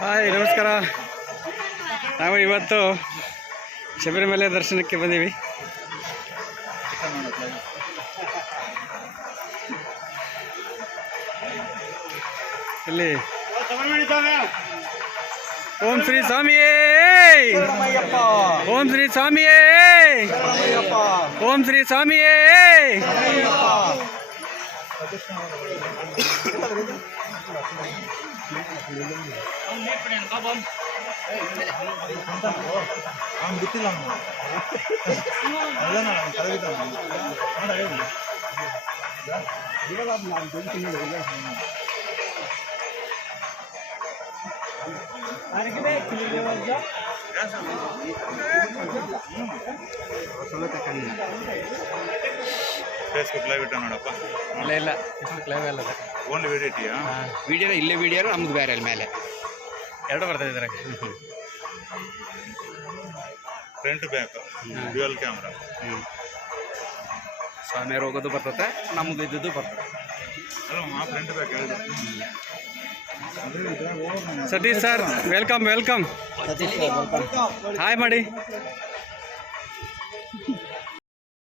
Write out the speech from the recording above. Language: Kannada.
ಹಾಯ್, ನಮಸ್ಕಾರ. ನಾವು ಇವತ್ತು ಶಬರಿಮಲೆ ದರ್ಶನಕ್ಕೆ ಬಂದೀವಿ. ಇಲ್ಲಿ ಓಂ ಶ್ರೀ ಸ್ವಾಮಿಯೇ, ಓಂ ಶ್ರೀ ಸ್ವಾಮಿಯೇ, ಓಂ ಶ್ರೀ ಸ್ವಾಮಿಯೇ. ಫೇಸ್ಬುಕ್ ಲೈವ್ ಇಟ್ಟ ನೋಡಪ್ಪ. ಇಲ್ಲ ಫೇಸ್ಬುಕ್ ಲೈವ್ ಅಲ್ಲ, ಓನ್ಲಿ ವಿಡಿಯೋ ಇಟ್ಟಿಯಾ? ವಿಡಿಯೋ ಇಲ್ಲೇ ವಿಡಿಯೋ ನಮ್ದು ಬೇರೆ ಅಲ್ಲಿ ಮೇಲೆ ಎರಡು ಬರ್ತಾ ಇದ್ದಾರೆ. Front back dual camera. ಸ್ವಾಮಿಯವ್ರು ಹೋಗೋದು ಬರ್ತದೆ, ನಮ್ಮದು ಇದ್ದದ್ದು ಬರ್ತದೆ. ಅಲ್ಲ, ಫ್ರಂಟ್ ಬ್ಯಾಕ್ ಹೇಳಿದ್ರು. Satish sir, welcome welcome. Hi ಮಾಡಿ.